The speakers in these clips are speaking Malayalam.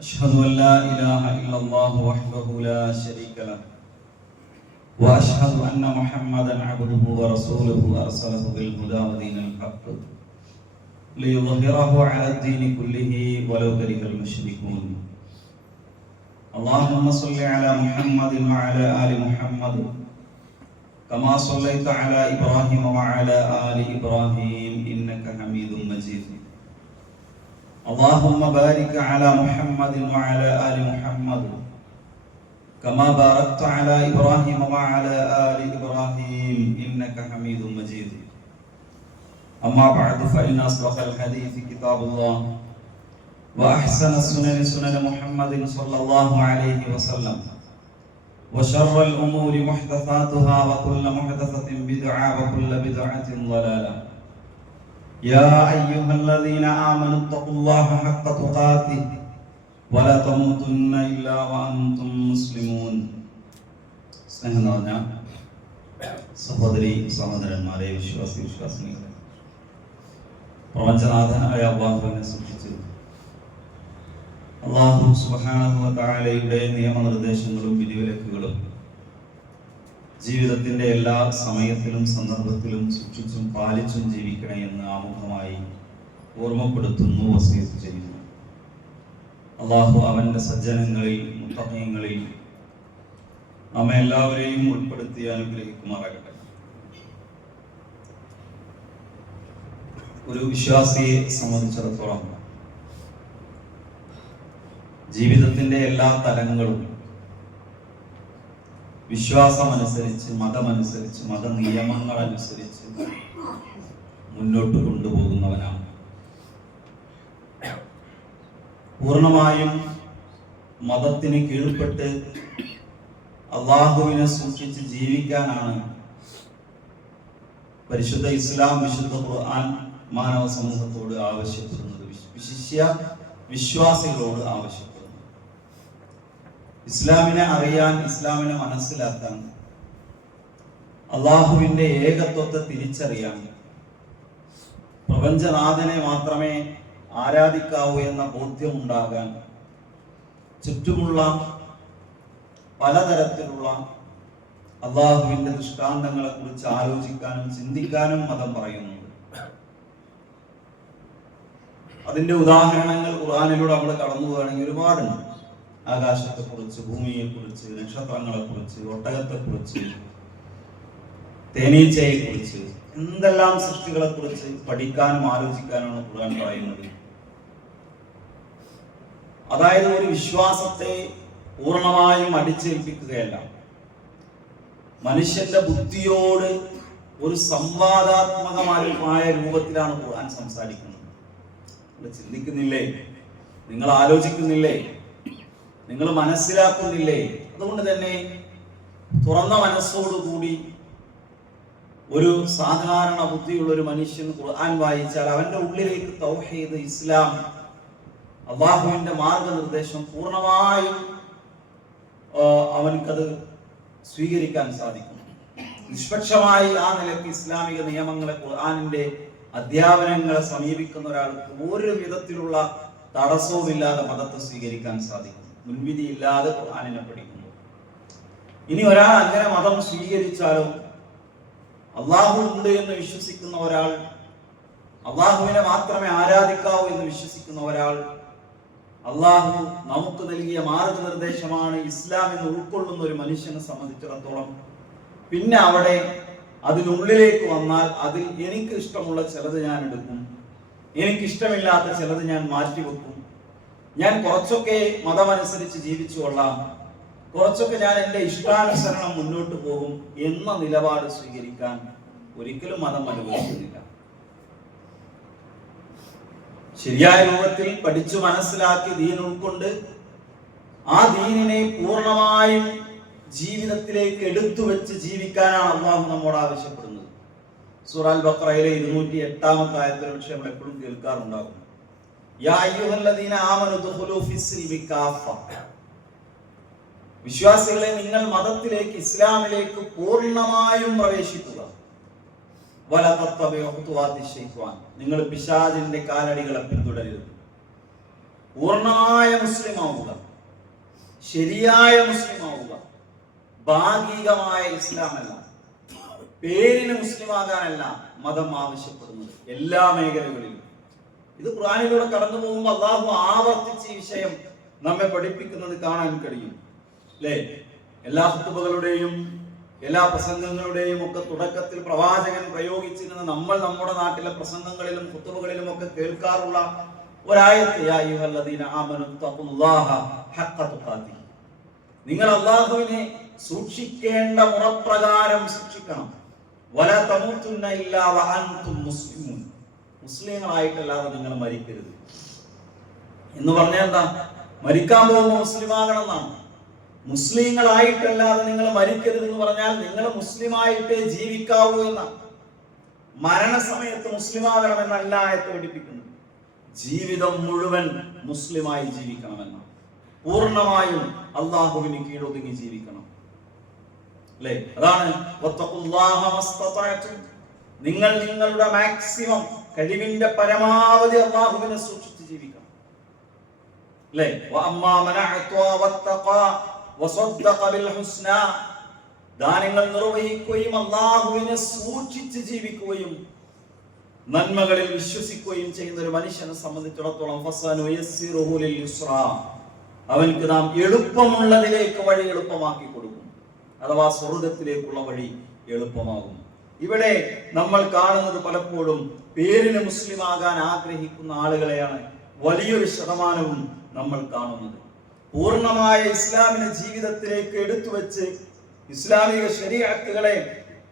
أشهد أن لا إله إلا الله وحده لا شريك له وأشهد أن محمدا عبده ورسوله أرسله بالهدى ودين الحق ليظهره على الدين كله ولو كره المشركون. اللهم صل على محمد وعلى آل محمد كما صليت على إبراهيم وعلى آل إبراهيم إنك حميد مجيد. اللهم بارك على محمد وعلى آل محمد كما باركت على إبراهيم وعلى آل إبراهيم إنك حميد مجيد. أما بعد فإن أصدق الحديث كتاب الله وأحسن السنن سنن محمد صلى الله عليه وسلم وشر الأمور محدثاتها وكل محدثة بدعة وكل بدعة ضلالة. يا أيها الذين آمنوا اتقوا الله حق تقاته ولا تموتن إلا وأنتم مسلمون. സ്നേഹം നിറഞ്ഞ സഹോദരി സഹോദരന്മാരെ, വിശ്വാസികളെ, പ്രപഞ്ചനാഥനായ അല്ലാഹുവിനെ സൂക്ഷിച്ച് അല്ലാഹു സുബ്ഹാനഹു വ തആലയുടെ നിയമനിർദ്ദേശങ്ങളും വിധിവിലക്കുകളും ജീവിതത്തിന്റെ എല്ലാ സമയത്തിലും സന്ദർഭത്തിലും സൂക്ഷിച്ചും പാലിച്ചും ജീവിക്കണേ എന്ന് ആമുഖമായി ഓർമ്മപ്പെടുത്തുന്നു, വസിയത്ത് ചെയ്യുന്നു. അല്ലാഹു അവന്റെ സജ്ജനങ്ങളിൽ മുത്തഖീങ്ങളിൽ നമ്മെ എല്ലാവരെയും ഉൾപ്പെടുത്തി അനുഗ്രഹിക്കുമാറാകട്ടെ. ഒരു വിശ്വാസിയെ സംബന്ധിച്ചിടത്തോളം ജീവിതത്തിന്റെ എല്ലാ തലങ്ങളും വിശ്വാസമനുസരിച്ച്, മതമനുസരിച്ച്, മത നിയമങ്ങളനുസരിച്ച് മുന്നോട്ട് കൊണ്ടുപോകുന്നവനാണ്. പൂർണ്ണമായും മതത്തിന് കീഴ്പ്പെട്ട് അള്ളാഹുവിനെ സൂക്ഷിച്ച് ജീവിക്കാനാണ് പരിശുദ്ധ ഇസ്ലാം, വിശുദ്ധ ഖുർആൻ മാനവ സമൂഹത്തോട് ആവശ്യപ്പെടുന്നത്, വിശിഷ്യ വിശ്വാസികളോട് ആവശ്യപ്പെടുന്നത്. ഇസ്ലാമിനെ അറിയാൻ, ഇസ്ലാമിനെ മനസ്സിലാക്കാൻ, അള്ളാഹുവിന്റെ ഏകത്വത്തെ തിരിച്ചറിയാൻ, പ്രപഞ്ചനാഥനെ മാത്രമേ ആരാധിക്കാവൂ എന്ന ബോധ്യം ഉണ്ടാകാൻ, ചുറ്റുമുള്ള പലതരത്തിലുള്ള അള്ളാഹുവിന്റെ ദൃഷ്ടാന്തങ്ങളെ കുറിച്ച് ആലോചിക്കാനും ചിന്തിക്കാനും മതം പറയുന്നുണ്ട്. അതിന്റെ ഉദാഹരണങ്ങൾ ഖുർആനിലൂടെ നമ്മൾ കടന്നു പോവുകയാണെങ്കിൽ ഒരുപാടുണ്ട്. ആകാശത്തെക്കുറിച്ച്, ഭൂമിയെക്കുറിച്ച്, നക്ഷത്രങ്ങളെക്കുറിച്ച്, ഒട്ടകത്തെക്കുറിച്ച്, തേനീച്ചയെക്കുറിച്ച്, എന്തെല്ലാം സൃഷ്ടികളെ കുറിച്ച് പഠിക്കാനും ആലോചിക്കാനുമാണ് ഖുർആൻ പറയുന്നത്. അതായത് ഒരു വിശ്വാസത്തെ പൂർണ്ണമായും അടിച്ചേൽപ്പിക്കുകയല്ല, മനുഷ്യന്റെ ബുദ്ധിയോട് ഒരു സംവാദാത്മകമായ രൂപത്തിലാണ് ഖുർആൻ സംസാരിക്കുന്നത്. നിങ്ങൾ ചിന്തിക്കുന്നില്ലേ? നിങ്ങൾ ആലോചിക്കുന്നില്ലേ? നിങ്ങൾ മനസ്സിലാക്കുന്നില്ലേ? അതുകൊണ്ട് തന്നെ തുറന്ന മനസ്സോടുകൂടി ഒരു സാധാരണ ബുദ്ധിയുള്ള ഒരു മനുഷ്യൻ ഖുർആൻ വായിച്ചാൽ അവന്റെ ഉള്ളിലേക്ക് തൗഹീദ്, ഇസ്ലാം, അല്ലാഹുവിന്റെ മാർഗനിർദ്ദേശം പൂർണ്ണമായും അവൻക്കത് സ്വീകരിക്കാൻ സാധിക്കും. നിഷ്പക്ഷമായി ആ നിലയ്ക്ക് ഇസ്ലാമിക നിയമങ്ങളെ, ഖുർആനിന്റെ അധ്യാപനങ്ങളെ സമീപിക്കുന്ന ഒരാൾക്ക് ഒരു വിധത്തിലുള്ള തടസ്സവുമില്ലാതെ മതത്തെ സ്വീകരിക്കാൻ സാധിക്കും, മുൻവിധിയില്ലാതെ ഖുർആനിനെ പഠിക്കുന്നു. ഇനി ഒരാൾ അങ്ങനെ മതം സ്വീകരിച്ചാലോ, അള്ളാഹു ഉണ്ട് എന്ന് വിശ്വസിക്കുന്ന ഒരാൾ, അള്ളാഹുവിനെ മാത്രമേ ആരാധിക്കാവൂ എന്ന് വിശ്വസിക്കുന്ന ഒരാൾ, അള്ളാഹു നമുക്ക് നൽകിയ മാർഗനിർദ്ദേശമാണ് ഇസ്ലാം എന്ന് ഉൾക്കൊള്ളുന്ന ഒരു മനുഷ്യനെ സംബന്ധിച്ചിടത്തോളം പിന്നെ അവിടെ അതിനുള്ളിലേക്ക് വന്നാൽ അതിൽ എനിക്ക് ഇഷ്ടമുള്ള ചിലത് ഞാൻ എടുക്കും, എനിക്കിഷ്ടമില്ലാത്ത ചിലത് ഞാൻ മാറ്റിവെക്കും, ഞാൻ കുറച്ചൊക്കെ മതമനുസരിച്ച് ജീവിച്ചു കൊള്ളാം, കുറച്ചൊക്കെ ഞാൻ എൻ്റെ ഇഷ്ടാനുസരണം മുന്നോട്ട് പോകും എന്ന നിലപാട് സ്വീകരിക്കാൻ ഒരിക്കലും മതം അനുവദിക്കുന്നില്ല. ശരിയായ രൂപത്തിൽ പഠിച്ചു മനസ്സിലാക്കി ദീൻ ഉൾക്കൊണ്ട് ആ ദീനിനെ പൂർണ്ണമായും ജീവിതത്തിലേക്ക് എടുത്തു വെച്ച് ജീവിക്കാനാണ് അല്ലാഹു നമ്മോട് ആവശ്യപ്പെടുന്നത്. സൂറ അൽ ബഖറയിലെ 208-ാമത്തെ ആയത്തിൽ പക്ഷേ നമ്മൾ എപ്പോഴും കേൾക്കാറുണ്ടാകും, യാ അയ്യുഹല്ലദീന ആമനു ദുഖുലൂ ഫിസ്സിൽമി കാഫ. വിശ്വാസികളെ, നിങ്ങൾ മതത്തിലേക്ക്, ഇസ്ലാമിലേക്ക് പൂർണ്ണമായും പ്രവേശിക്കുക. നിങ്ങൾ പിശാചിന്റെ കാലടികളെ പിന്തുടരരുത്. പൂർണ്ണമായ മുസ്ലിം ആവുക, ശരിയായ മുസ്ലിം ആവുക. ഭാഗികമായ ഇസ്ലാമല്ല, പേരിന് മുസ്ലിം ആകാനല്ല മതം ആവശ്യപ്പെടുന്നത് എല്ലാ മേഖലകളിലും. ഇത് ഖുർആനിലൂടെ കടന്നു പോകുമ്പോൾ അള്ളാഹു ആവർത്തിച്ച് ഈ വിഷയം നമ്മെ പഠിപ്പിക്കുന്നത് കാണാൻ കഴിയും, അല്ലേ? എല്ലാ ഖുതുബകളുടെയും എല്ലാ പ്രസംഗങ്ങളുടെയും ഒക്കെ തുടക്കത്തിൽ പ്രവാചകൻ പ്രയോഗിച്ചിരുന്ന നമ്മൾ നമ്മുടെ നാട്ടിലെ പ്രസംഗങ്ങളിലും ഖുതുബകളിലും ഒക്കെ കേൾക്കാറുള്ള ഒരായത്ത്, യാ അയ്യുഹല്ലദീന ആമനു തഖുല്ലാഹ ഹഖ്ഖ തുഖാതിഹി, നിങ്ങൾ അല്ലാഹുവിനെ സൂക്ഷിക്കേണ്ട മുറപ്രകാരം സൂക്ഷിക്കണം. വലാ തമൂതുന്ന ഇല്ലാ വഅൻതും മുസ്ലിമൂൻ, മുസ്ലിങ്ങളായിട്ടല്ലാതെ നിങ്ങൾ മരിക്കരുത് എന്ന് പറഞ്ഞാൽ എന്താ? മരിക്കാൻ പോകുമ്പോൾ മുസ്ലിം ആകണം എന്നാണ്. മുസ്ലിങ്ങളായിട്ടല്ലാതെ നിങ്ങൾ മരിക്കരുത് എന്ന് പറഞ്ഞാൽ നിങ്ങൾ മുസ്ലിമായിട്ടേ ജീവിക്കാവൂ എന്നാണ്. മരണസമയത്ത് മുസ്ലിമാകണം എന്നല്ല ആയത്ത് പഠിപ്പിക്കുന്നത്. ജീവിതം മുഴുവൻ മുസ്ലിമായി ജീവിക്കണമെന്നാണ്. പൂർണ്ണമായും അള്ളാഹുവിന് കീഴൊതുങ്ങി ജീവിക്കണം, അല്ലേ? അതാണ് നിങ്ങൾ നിങ്ങളുടെ മാക്സിമം, കഴിവിന്റെ പരമാവധി അള്ളാഹുവിനെ സൂക്ഷിച്ച് ജീവിക്കണം, അല്ലേ? ദാനങ്ങൾ നിർവഹിക്കുകയും അള്ളാഹുവിനെ സൂക്ഷിച്ച് ജീവിക്കുകയും നന്മകളിൽ വിശ്വസിക്കുകയും ചെയ്യുന്ന ഒരു മനുഷ്യനെ സംബന്ധിച്ചിടത്തോളം അവൻക്ക് നാം എളുപ്പമുള്ളതിലേക്ക് വഴി എളുപ്പമാക്കി കൊടുക്കും, അഥവാ സ്വർഗത്തിലേക്കുള്ള വഴി എളുപ്പമാകും. ഇവിടെ നമ്മൾ കാണുന്നത് പലപ്പോഴും പേരിന് മുസ്ലിം ആകാൻ ആഗ്രഹിക്കുന്ന ആളുകളെയാണ് വലിയൊരു ശതമാനവും നമ്മൾ കാണുന്നത്. പൂർണ്ണമായ ഇസ്ലാമിനെ ജീവിതത്തിലേക്ക് എടുത്തു വെച്ച് ഇസ്ലാമിക ശരീഅത്തുകളെ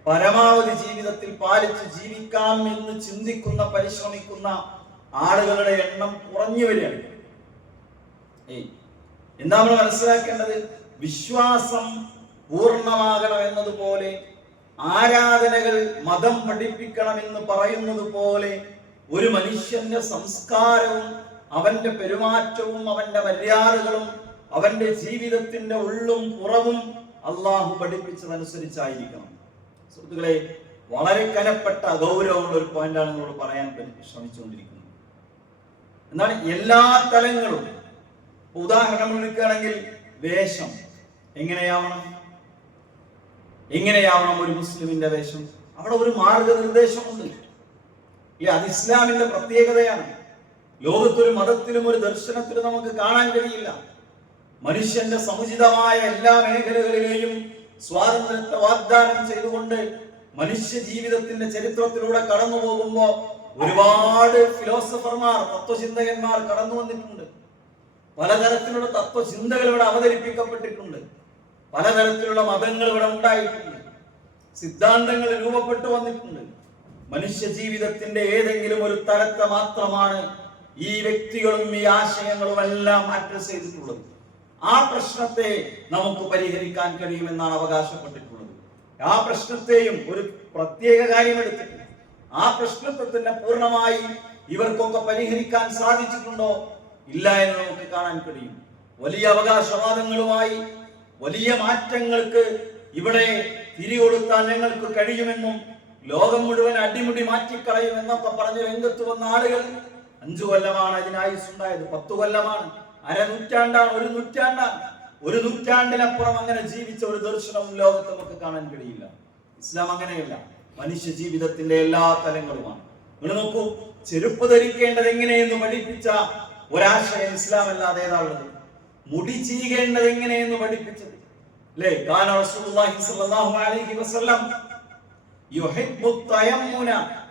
പരമാവധി ജീവിതത്തിൽ പാലിച്ച് ജീവിക്കാം എന്ന് ചിന്തിക്കുന്ന, പരിശ്രമിക്കുന്ന ആളുകളുടെ എണ്ണം കുറഞ്ഞു വരികയാണ്. എന്താ നമ്മൾ മനസ്സിലാക്കേണ്ടത്? വിശ്വാസം പൂർണ്ണമാകണം എന്നതുപോലെ, ആരാധനകൾ മതം പഠിപ്പിക്കണമെന്ന് പറയുന്നത് പോലെ, ഒരു മനുഷ്യന്റെ സംസ്കാരവും അവന്റെ പെരുമാറ്റവും അവന്റെ മര്യാദകളും അവന്റെ ജീവിതത്തിന്റെ ഉള്ളും പുറവും അള്ളാഹു പഠിപ്പിച്ചതനുസരിച്ചായിരിക്കണം. സുഹൃത്തുക്കളെ, വളരെ കനപ്പെട്ട ഗൗരവമുള്ള ഒരു പോയിന്റാണ് നിങ്ങളോട് പറയാൻ ശ്രമിച്ചുകൊണ്ടിരിക്കുന്നത്. എന്നാൽ എല്ലാ തലങ്ങളും, ഉദാഹരണം എടുക്കുകയാണെങ്കിൽ വേഷം എങ്ങനെയാവണം ഒരു മുസ്ലിമിന്റെ വേഷം? അവിടെ ഒരു മാർഗനിർദ്ദേശമുണ്ട്. അത് ഇസ്ലാമിന്റെ പ്രത്യേകതയാണ്. ലോകത്തൊരു മതത്തിലും ഒരു ദർശനത്തിലും നമുക്ക് കാണാൻ കഴിയില്ല. മനുഷ്യന്റെ സമുചിതമായ എല്ലാ മേഖലകളിലെയും സ്വാതന്ത്ര്യത്തെ വാഗ്ദാനം ചെയ്തുകൊണ്ട് മനുഷ്യ ജീവിതത്തിന്റെ ചരിത്രത്തിലൂടെ കടന്നു പോകുമ്പോ ഒരുപാട് ഫിലോസഫർമാർ, തത്വചിന്തകന്മാർ കടന്നു വന്നിട്ടുണ്ട്. പലതരത്തിലുള്ള തത്വചിന്തകൾ ഇവിടെ അവതരിപ്പിക്കപ്പെട്ടിട്ടുണ്ട്. പലതരത്തിലുള്ള മതങ്ങൾ ഇവിടെ ഉണ്ടായിട്ടുണ്ട്. സിദ്ധാന്തങ്ങൾ രൂപപ്പെട്ടു വന്നിട്ടുണ്ട്. മനുഷ്യ ജീവിതത്തിന്റെ ഏതെങ്കിലും ഒരു തലത്തെ മാത്രമാണ് ഈ വ്യക്തികളും ഈ ആശയങ്ങളും എല്ലാം അഡ്രസ് ചെയ്തിട്ടുള്ളത്. ആ പ്രശ്നത്തെ നമുക്ക് പരിഹരിക്കാൻ കഴിയുമെന്നാണ് അവകാശപ്പെട്ടിട്ടുള്ളത്. ആ പ്രശ്നത്തെയും ഒരു പ്രത്യേക കാര്യമെടുത്തിട്ട് ആ പ്രശ്നത്തെ തന്നെ പൂർണ്ണമായി ഇവർക്കൊക്കെ പരിഹരിക്കാൻ സാധിച്ചിട്ടുണ്ടോ? ഇല്ല എന്ന് നമുക്ക് കാണാൻ കഴിയും. വലിയ അവകാശവാദങ്ങളുമായി വലിയ മാറ്റങ്ങൾക്ക് ഇവിടെ തിരികൊടുത്താൽ ഞങ്ങൾക്ക് കഴിയുമെന്നും ലോകം മുഴുവൻ അടിമുടി മാറ്റിക്കളയുമെന്നൊക്കെ പറഞ്ഞ് രംഗത്ത് വന്ന ആളുകൾ 5 കൊല്ലമാണ് അതിനായുസുണ്ടായത്, 10 കൊല്ലമാണ്, അരനൂറ്റാണ്ടാണ്, ഒരു നൂറ്റാണ്ടിനപ്പുറം അങ്ങനെ ജീവിച്ച ഒരു ദർശനവും ലോകത്ത് നമുക്ക് കാണാൻ കഴിയില്ല. ഇസ്ലാം അങ്ങനെയല്ല, മനുഷ്യ ജീവിതത്തിന്റെ എല്ലാ തലങ്ങളുമാണ്. നിങ്ങൾ നോക്കൂ, ചെരുപ്പ് ധരിക്കേണ്ടത് എങ്ങനെയെന്ന് പഠിപ്പിച്ച ഒരാശയം ഇസ്ലാം അല്ലാതെ ഏതാണുള്ളത്? മുടി ചീകേണ്ടത് എങ്ങനെയെന്ന് പഠിപ്പിച്ചത്, അല്ലേ? കാന റസൂലുള്ളാഹി സ്വല്ലല്ലാഹു അലൈഹി വസല്ലം യുഹിബ്ബു തയമ്മുന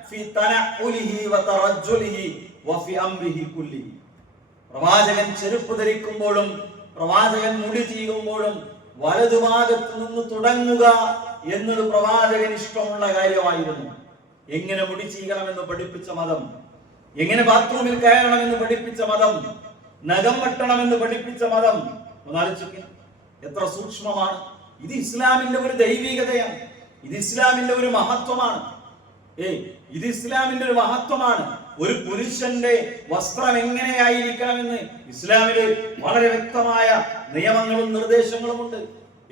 ഫി തനഉലിഹി വതറജ്ജുലിഹി വഫി അംരിഹി കുല്ലിഹി. പ്രവാചകൻ ചെരുപ്പ് ധരിക്കുമ്പോഴും പ്രവാചകൻ മുടി ചീകുമ്പോഴും വലതുഭാഗത്ത് നിന്ന് തുടങ്ങുക എന്നത് പ്രവാചകൻ ഇഷ്ടമുള്ള കാര്യമായിരുന്നു. എങ്ങനെ മുടി ചീകണമെന്ന് പഠിപ്പിച്ച മതം, എങ്ങനെ ബാത്റൂമിൽ കയറണമെന്ന് പഠിപ്പിച്ച മതം, നഖം വെട്ടണമെന്ന് പഠിപ്പിച്ച മതം. ഒന്നാലോചിക്കുക, എത്ര സൂക്ഷ്മമാണ്. ഇത് ഇസ്ലാമിന്റെ ഒരു ദൈവികതയാണ്. ഇത് ഇസ്ലാമിന്റെ ഒരു മഹത്വമാണ്. ഇത് ഇസ്ലാമിന്റെ ഒരു മഹത്വമാണ്. ഒരു പുരുഷന്റെ വസ്ത്രം എങ്ങനെയായിരിക്കണമെന്ന് ഇസ്ലാമില് വളരെ വ്യക്തമായ നിയമങ്ങളും നിർദ്ദേശങ്ങളും ഉണ്ട്.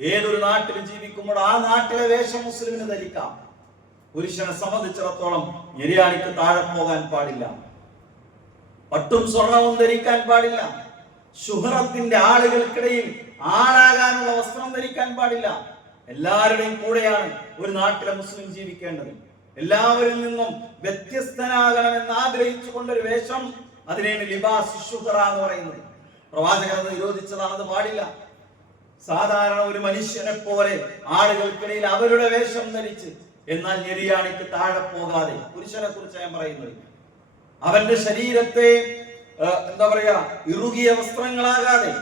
ഏതൊരു നാട്ടിൽ ജീവിക്കുമ്പോൾ ആ നാട്ടിലെ വേഷം മുസ്ലിമിന് ധരിക്കാം. പുരുഷനെ സംബന്ധിച്ചിടത്തോളം നിര്യാണിക്ക് താഴെ പോകാൻ പാടില്ല, പട്ടും സ്വർണവും ധരിക്കാൻ പാടില്ല. ശുഹറത്തിന്റെ ആളുകൾക്കിടയിൽ ആളാകാനുള്ള വസ്ത്രം ധരിക്കാൻ പാടില്ല. എല്ലാവരുടെയും കൂടെയാണ് ഒരു നാട്ടിലെ മുസ്ലിം ജീവിക്കേണ്ടത്. എല്ലാവരിൽ നിന്നും വ്യത്യസ്തനാകണമെന്ന് ആഗ്രഹിച്ചു കൊണ്ടൊരു വേഷം, അതിനെയാണ് ലിബാസ് ശുഹറ എന്ന് പറയുന്നത്. പ്രവാചകൻ അത് നിരോധിച്ചതാണ്, അത് പാടില്ല. സാധാരണ ഒരു മനുഷ്യനെ പോലെ ആളുകൾക്കിടയിൽ അവരുടെ വേഷം ധരിച്ച്, എന്നാൽ ഞെരിയാണിക്ക് താഴെ പോകാതെ, പുരുഷനെ കുറിച്ച് ഞാൻ പറയുന്നത്, അവന്റെ ശരീരത്തെ എന്താ പറയാ ഇറുകിയ വസ്ത്രങ്ങളാകാതെ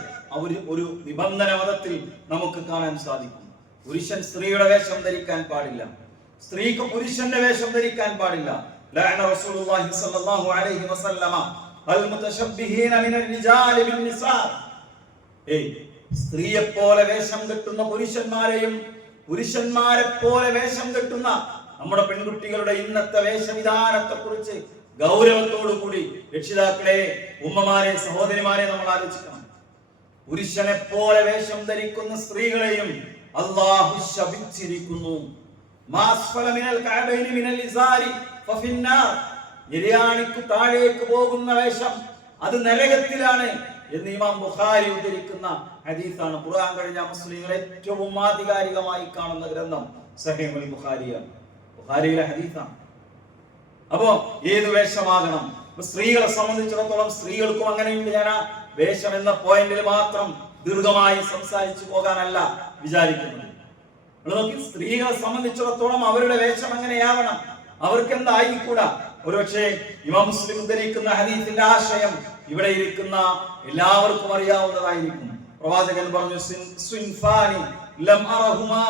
ഒരു നിബന്ധന മതത്തിൽ നമുക്ക് കാണാൻ സാധിക്കും. പുരുഷൻ സ്ത്രീയുടെ വേഷം ധരിക്കാൻ പാടില്ല, സ്ത്രീക്ക് പുരുഷന്റെ വേഷം ധരിക്കാൻ പാടില്ല. ലഅന റസൂലുള്ളാഹി സ്വല്ലല്ലാഹു അലൈഹി വസല്ലമ അൽ മുതശബ്ബിഹീന മിനൽ റിജാലി ബിൻ നിസാ. സ്ത്രീയെ പോലെ വേഷം കെട്ടുന്ന പുരുഷന്മാരെയും പുരുഷന്മാരെ പോലെ വേഷം കെട്ടുന്ന നമ്മുടെ പെൺകുട്ടികളുടെ ഇന്നത്തെ വേഷവിധാനത്തെ കുറിച്ച് ഗൗരവത്തോടു കൂടി രക്ഷിതാക്കളെ, ഉമ്മമാരെ, സഹോദരിമാരെ നമ്മൾ ആലോചിക്കണം. പുരുഷനെ പോലെ വേഷം ധരിക്കുന്ന സ്ത്രീകളെയും അല്ലാഹു ശപിച്ചിരിക്കുന്നു. മാസ്ഫല മിനൽ കഅബൈനി മിനൽ ഇസാരി ഫഫിന്നാർ. നിര്യാണിക്ക് താഴേക്ക് പോകുന്ന വേഷം അത് നരകത്തിലാണ് എന്ന് ഇമാം ബുഖാരി ഉദ്ധരിക്കുന്ന ഹദീസാണ്. ഖുർആൻ കഴിഞ്ഞ മുസ്ലിങ്ങൾ ഏറ്റവും ആധികാരികമായി കാണുന്ന ഗ്രന്ഥം സഹീഹുൽ ബുഖാരിയാണ്, ബുഖാരിയിലെ ഹദീസാണ്. അപ്പോ ഏത് വേഷമാകണം? സ്ത്രീകളെ സംബന്ധിച്ചിടത്തോളം സ്ത്രീകൾക്കും അങ്ങനെയുണ്ട്. ഞാൻ ആ വേഷം എന്ന പോയിന്റിൽ മാത്രം ദീർഘമായി സംസാരിച്ചു പോകാനല്ല വിചാരിക്കുന്നത്. നോക്കി, സ്ത്രീകളെ സംബന്ധിച്ചിടത്തോളം അവരുടെ വേഷം എങ്ങനെയാവണം, അവർക്ക് എന്തായിക്കൂടാ. ഒരുപക്ഷെ ഇമാം മുസ്ലിം ഉദ്ധരിക്കുന്ന ഹദീസിന്റെ ആശയം ഇവിടെ ഇരിക്കുന്ന എല്ലാവർക്കും അറിയാവുന്നതായിരിക്കും. പ്രവാചകൻ പറഞ്ഞു, സ്വിൻഫാനി ലം അറഹുമാ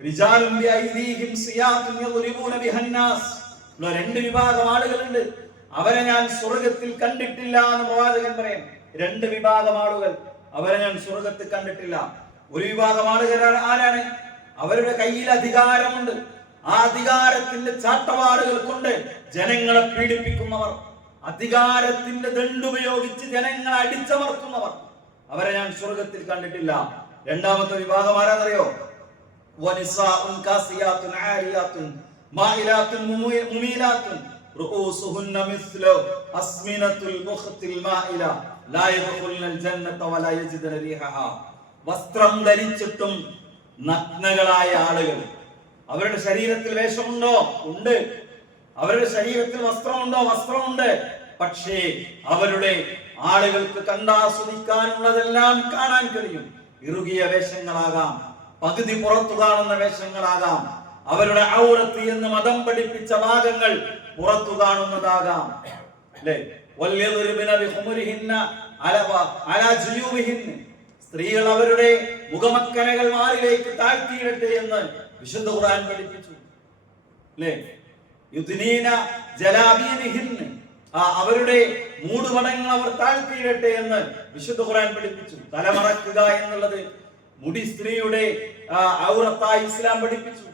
റിജാലുൻ ബിഐദീഹിം സിയാത്തുൻ യദ്രിബൂന ബിഹന്നാസ്. രണ്ട് വിഭാഗം ആളുകളുണ്ട്, അവരെ ഞാൻ സ്വർഗത്തിൽ കണ്ടിട്ടില്ല എന്ന് പ്രവാചകൻ പറയും. രണ്ട് വിഭാഗം ആളുകൾ, അവരെ ഞാൻ സ്വർഗത്തിൽ കണ്ടിട്ടില്ല. ഒരു വിഭാഗം ആളുകൾ ആരാണ്? അവരുടെ കയ്യിൽ അധികാരമുണ്ട്, ആ അധികാരത്തിന്റെ ചാട്ടവാറുകൾ കൊണ്ട് ജനങ്ങളെ പീഡിപ്പിക്കുന്നവർ, അധികാരത്തിന്റെ ദണ്ടുപയോഗിച്ച് ജനങ്ങളെ അടിച്ചമർത്തുന്നവർ, അവരെ ഞാൻ സ്വർഗത്തിൽ കണ്ടിട്ടില്ല. രണ്ടാമത്തെ വിഭാഗം ആരാന്നറിയോ? വനിസാഉൻ കാസിയാത്തുൻ ആരിയാത്തുൻ മായിലാത്തുൻ മുമീലാത്തുൻ റൂസുഹുന്ന മിസ്ലു അസ്മിനത്തുൽ മുഖത്തിൽ മായില ലാ യദ്ഖുലുൽ ജന്നത വലാ യജിദുന റീഹഹാ. വസ്ത്രം ധരിച്ചിട്ടും നഗ്നകളായ ആളുകൾ. അവരുടെ ശരീരത്തിൽ വേഷമുണ്ടോ? ഉണ്ട്. അവരുടെ ശരീരത്തിൽ വസ്ത്രമുണ്ടോ? വസ്ത്രമുണ്ട്. പക്ഷേ അവരുടെ ആളുകൾക്ക് കണ്ടാസ്വദിക്കാനുള്ളതെല്ലാം കാണാൻ കഴിയും. ഇറുകിയ വേഷങ്ങളാകാം, പകുതി പുറത്തു കാണുന്ന വേഷങ്ങളാകാം, അവരുടെ ഔറത്ത് എന്ന് മതം പഠിപ്പിച്ച ഭാഗങ്ങൾ പുറത്തു കാണുന്നതാകാം. അല്ലേ? സ്ത്രീകൾ അവരുടെ മുഖമക്കനകൾ മാറിലേക്ക് താഴ്ത്തിയിടട്ടെ എന്ന് വിശുദ്ധ ഖുർആൻ പഠിപ്പിച്ചു. അല്ലേ? യുദ്നീന ജലാബീബിഹിന്ന, അവരുടെ മൂടുപടങ്ങൾ അവർ താഴ്ത്തിയിടട്ടെ എന്ന് വിശുദ്ധ ഖുർആൻ പഠിപ്പിച്ചു. തലമറക്കുക എന്നുള്ളത് മുടി സ്ത്രീയുടെ ഔറത്തായി ഇസ്ലാം പഠിപ്പിച്ചു.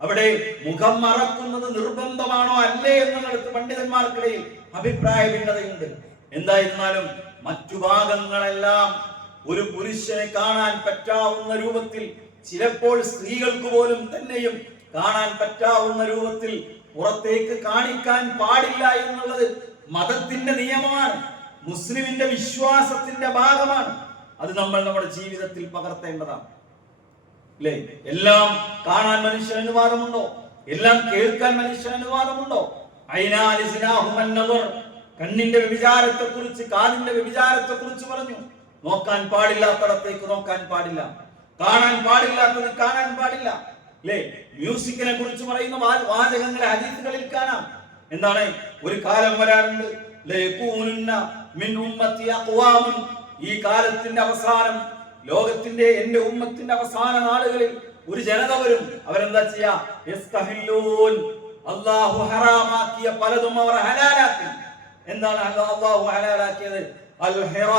അവിടെ മുഖം മറക്കുന്നത് നിർബന്ധമാണോ അല്ലേ എന്നുള്ളത് പണ്ഡിതന്മാർക്കിടയിൽ അഭിപ്രായ ഭിന്നതയുണ്ട്. എന്തായിരുന്നാലും മറ്റു ഭാഗങ്ങളെല്ലാം ഒരു പുരുഷനെ കാണാൻ പറ്റാവുന്ന രൂപത്തിൽ, ചിലപ്പോൾ സ്ത്രീകൾക്ക് പോലും തന്നെയും കാണാൻ പറ്റാവുന്ന രൂപത്തിൽ പുറത്തേക്ക് കാണിക്കാൻ പാടില്ല എന്നുള്ളത് മതത്തിന്റെ നിയമമാണ്, മുസ്ലിമിന്റെ വിശ്വാസത്തിന്റെ ഭാഗമാണ്. അത് നമ്മൾ നമ്മുടെ ജീവിതത്തിൽ പകർത്തേണ്ടതാണ്. അല്ലേ? എല്ലാം കാണാൻ മനുഷ്യന് അനുവാദമുണ്ടോ? എല്ലാം കേൾക്കാൻ മനുഷ്യന് അനുവാദമുണ്ടോ? കണ്ണിന്റെ വ്യഭിചാരത്തെ കുറിച്ച്, കാതിന്റെ വ്യഭിചാരത്തെ കുറിച്ച് പറഞ്ഞു. നോക്കാൻ പാടില്ലാത്തടത്തേക്ക് നോക്കാൻ പാടില്ല, കാണാൻ പാടില്ലാത്തത് കാണാൻ പാടില്ല. അല്ലേ? മ്യൂസിക്കിനെ കുറിച്ച് പറയുന്ന വാചകങ്ങളെ ഹദീസുകളിൽ കാണാം. എന്താണ്? ഒരു കാലം വരാനുണ്ട്, ഈ കാലത്തിന്റെ അവസാനം, ലോകത്തിന്റെ എന്റെ ഉമ്മത്തിന്റെ അവസാന നാളുകളിൽ ഒരു ജനത വരും. അവരെന്താ ചെയ്യാ? അല്ലാഹു ഹറാമാക്കിയ പലതും അവർ ഹലാലാക്കി. എന്താണ് അല്ലാഹു ഹലാലാക്കിയത്? അൽ ഹിറ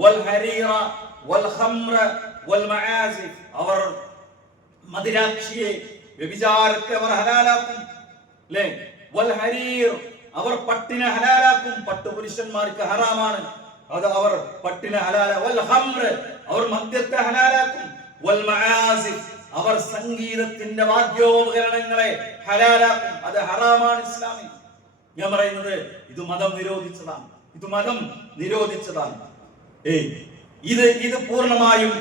വൽ ഹരീറ വൽ ഖംറ വൽ മആസിഫ്. അവർ മദിരാക്ഷിയെ, വ്യഭിചാരത്തെ അവർ ഹലാലാക്കും. അല്ലേ? വൽ ഹരീർ, അവർ പട്ടിനെ ഹലാലാക്കും. പട്ടു പുരുഷന്മാർക്ക് ഹറാമാണ്, അത് അവർ പട്ടിനെ ഹലാല. വൽ ഖംറ, അവർ മദ്യത്തെ ഹലാലാക്കും. വൽ മആസിഫ്, അവർ സംഗീതത്തിന്റെ വാദ്യോപകരണങ്ങളെ ഹലാലാക്കും. അത് ഹറാമാണ് ഇസ്ലാമിൽ. ഞാൻ പറയുന്നത് ഇത് മതം നിരോധിച്ചതാണ്, ഇത് മതം നിരോധിച്ചതാണ്. ഇത് പൂർണ്ണമായും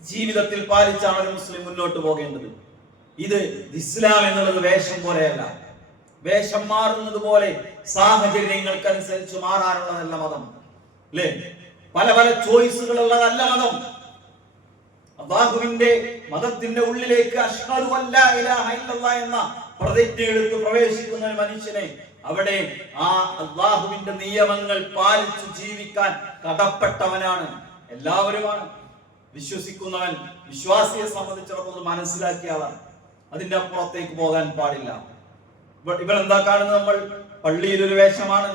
ജീവിതത്തിൽ പാലിച്ചാണ് ഒരു മുസ്ലിം മുന്നോട്ട് പോകേണ്ടത്. ഇത് ഇസ്ലാം എന്നുള്ളത് വേഷം പോലെയല്ല. വേഷം മാറുന്നത് പോലെ സാഹചര്യങ്ങൾക്കനുസരിച്ച് മാറാനുള്ളതല്ല മതം. അല്ലേ? പല പല ചോയ്സുകൾ ഉള്ളതല്ല മതം. അല്ലാഹുവിന്റെ മതത്തിന്റെ ഉള്ളിലേക്ക് അഷ്ഹദു അല്ലാ ഇലാഹ ഇല്ലല്ലാഹ് എന്ന പ്രതിജ്ഞ എടുത്ത് പ്രവേശിക്കുന്ന ഒരു മനുഷ്യനെ അവിടെ ആ അല്ലാഹുവിന്റെ നിയമങ്ങൾ പാലിച്ചു ജീവിക്കാൻ കടപ്പെട്ടവനാണ്. എല്ലാവരുമാണ്. വിശ്വസിക്കുന്നവൻ വിശ്വാസിയെ സംബന്ധിച്ചിടത്തോളം മനസ്സിലാക്കിയ ആളാണ്. അതിന്റെ അപ്പുറത്തേക്ക് പോകാൻ പാടില്ല. ഇവളെന്താ കാണുന്നത്? നമ്മൾ പള്ളിയിലൊരു വേഷമാണ്,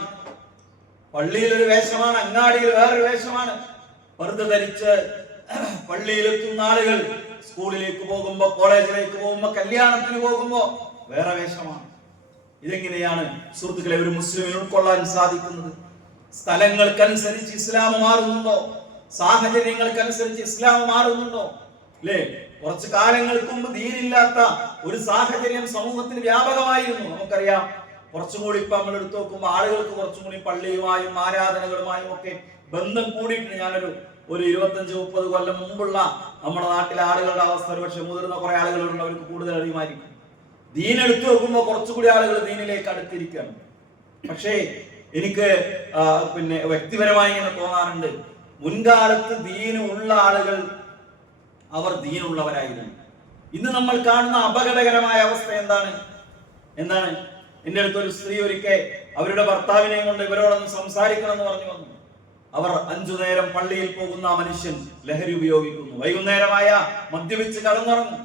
അങ്ങാടിയിൽ വേറൊരു വേഷമാണ്. വെറുതെ ധരിച്ച് പള്ളിയിലെത്തുന്ന ആളുകൾ സ്കൂളിലേക്ക് പോകുമ്പോ, കോളേജിലേക്ക് പോകുമ്പോ, കല്യാണത്തിന് പോകുമ്പോ വേറെ വേഷമാണ്. ഇതെങ്ങനെയാണ് സുഹൃത്തുക്കളെ ഒരു മുസ്ലിമിന് ഉൾക്കൊള്ളാൻ സാധിക്കുന്നത്? സ്ഥലങ്ങൾക്കനുസരിച്ച് ഇസ്ലാം മാറുന്നുണ്ടോ? സാഹചര്യങ്ങൾക്കനുസരിച്ച് ഇസ്ലാം മാറുന്നുണ്ടോ? അല്ലേ? കുറച്ചു കാലങ്ങൾക്ക് മുമ്പ് ദീനില്ലാത്ത ഒരു സാഹചര്യം സമൂഹത്തിൽ വ്യാപകമായിരുന്നു. നമുക്കറിയാം. കുറച്ചും കൂടി ഇപ്പൊ നമ്മൾ എടുത്തു നോക്കുമ്പോൾ ആളുകൾക്ക് കുറച്ചും കൂടി പള്ളിയുമായും ആരാധനകളുമായും ഒക്കെ ബന്ധം കൂടിയിട്ടുണ്ട്. ഞാനൊരു 25-30 കൊല്ലം മുമ്പുള്ള നമ്മുടെ നാട്ടിലെ ആളുകളുടെ അവസ്ഥ ഒരു പക്ഷെ മുതിർന്ന കുറെ ആളുകളുള്ളവർക്ക് കൂടുതൽ അറിയുമായിരിക്കും. ദീൻ എടുത്തു നോക്കുമ്പോൾ കുറച്ചുകൂടി ആളുകൾ ദീനിലേക്ക് അടുത്തിരിക്കുകയാണ്. പക്ഷേ എനിക്ക് വ്യക്തിപരമായി ഇങ്ങനെ തോന്നാറുണ്ട്, മുൻകാലത്ത് ദീനുള്ള ആളുകൾ അവർ ദീനുള്ളവരായിരുന്നു. ഇന്ന് നമ്മൾ കാണുന്ന അപകടകരമായ അവസ്ഥ എന്താണ്? എന്റെ അടുത്തൊരു സ്ത്രീ ഒരിക്കൽ അവരുടെ ഭർത്താവിനെയും കൊണ്ട് ഇവരോടൊന്ന് സംസാരിക്കണം എന്ന് പറഞ്ഞു വന്നു. അവർ 5 നേരം പള്ളിയിൽ പോകുന്ന ആ മനുഷ്യൻ ലഹരി ഉപയോഗിക്കുന്നു. വൈകുന്നേരമായ മദ്യപിച്ച് കടന്നുറങ്ങും.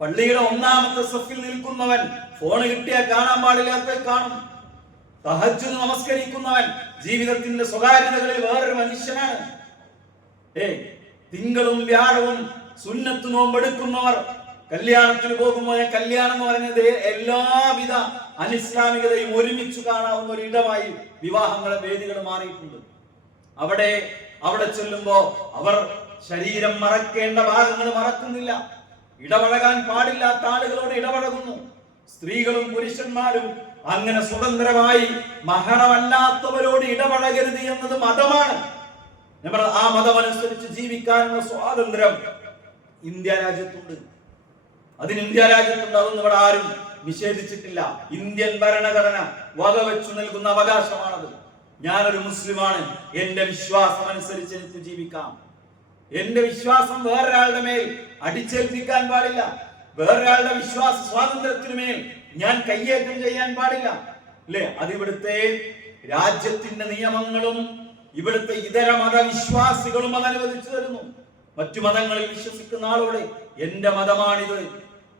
പള്ളിയുടെ 1ാമത്തെ സഫിൽ നിൽക്കുന്നവൻ ഫോണ് കിട്ടിയാൽ കാണാൻ പാടില്ലാത്ത കാണും. തഹജ്ജുദ് നമസ്കരിക്കുന്നവൻ ജീവിതത്തിന്റെ സ്വകാര്യതകളിൽ വേറൊരു മനുഷ്യനാണ്. തിങ്കളും വ്യാഴവും സുന്നത്ത് നോമ്പെടുക്കുന്നവർ കല്യാണത്തിന് പോകുമ്പോൾ, കല്യാണം എന്ന് പറയുന്നത് എല്ലാവിധ അനിസ്ലാമികതയും ഒരുമിച്ച് കാണാവുന്ന ഒരു ഇടമായി വിവാഹങ്ങളെ വേദികൾ മാറിയിട്ടുണ്ട്. അവിടെ ചെല്ലുമ്പോ അവർ ശരീരം മറക്കേണ്ട ഭാഗങ്ങൾ മറക്കുന്നില്ല. ഇടപഴകാൻ പാടില്ലാത്ത ആളുകളോട് ഇടപഴകുന്നു. സ്ത്രീകളും പുരുഷന്മാരും അങ്ങനെ സ്വതന്ത്രമായി മഹറമല്ലാത്തവരോട് ഇടപഴകരുത് എന്നത് മതമാണ്. ആ മതമനുസരിച്ച് ജീവിക്കാനുള്ള സ്വാതന്ത്ര്യം ഇന്ത്യ രാജ്യത്തുണ്ട്. അതൊന്നും ഇവിടെ ആരും നിഷേധിച്ചിട്ടില്ല. ഇന്ത്യൻ ഭരണഘടന വകവെച്ചു നൽകുന്ന അവകാശമാണത്. ഞാനൊരു മുസ്ലിമാണ്, എന്റെ വിശ്വാസം അനുസരിച്ച് എനിക്ക് ജീവിക്കാം. എന്റെ വിശ്വാസം വേറൊരാളുടെ മേൽ അടിച്ചേൽപ്പിക്കാൻ പാടില്ല. വേറൊരാളുടെ വിശ്വാസ സ്വാതന്ത്ര്യത്തിനു മേൽ ഞാൻ കയ്യേറ്റം ചെയ്യാൻ പാടില്ല. അല്ലേ? അതിവിടുത്തെ രാജ്യത്തിന്റെ നിയമങ്ങളും ഇവിടുത്തെ ഇതര മതവിശ്വാസികളും അത് അനുവദിച്ചു തരുന്നു. മറ്റു മതങ്ങളിൽ വിശ്വസിക്കുന്ന ആളോട് എന്റെ മതമാണിത്,